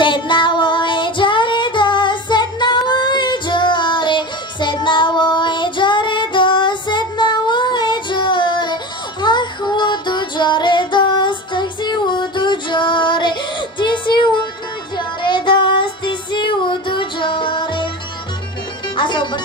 Sedna oe jare do, sedna oe jare, sedna oe jare do, sedna oe jare. Ah wudu jare do, taxi wudu jare, tisi wudu jare do, tisi wudu jare. Asobat.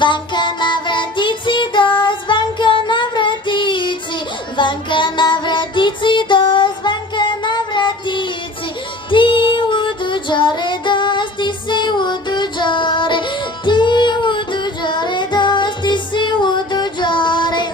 Vanka navratici dos, vanka navratici, vanka navratici dos, vanka navratici. Ti wudu jare dos, ti si wudu jare, ti wudu jare dos, ti si wudu jare.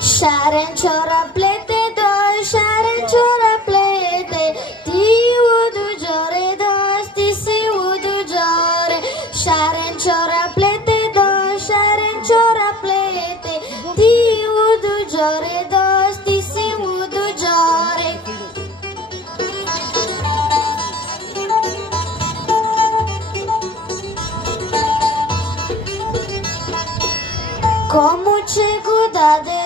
Sharon chora plete dos, Sharon chora plete. Ti wudu jare dos, ti si wudu jare. Sharon chora plete dos, Sharon chora plete. Ti wudu jare dos, ti si wudu jare. Como ce gudade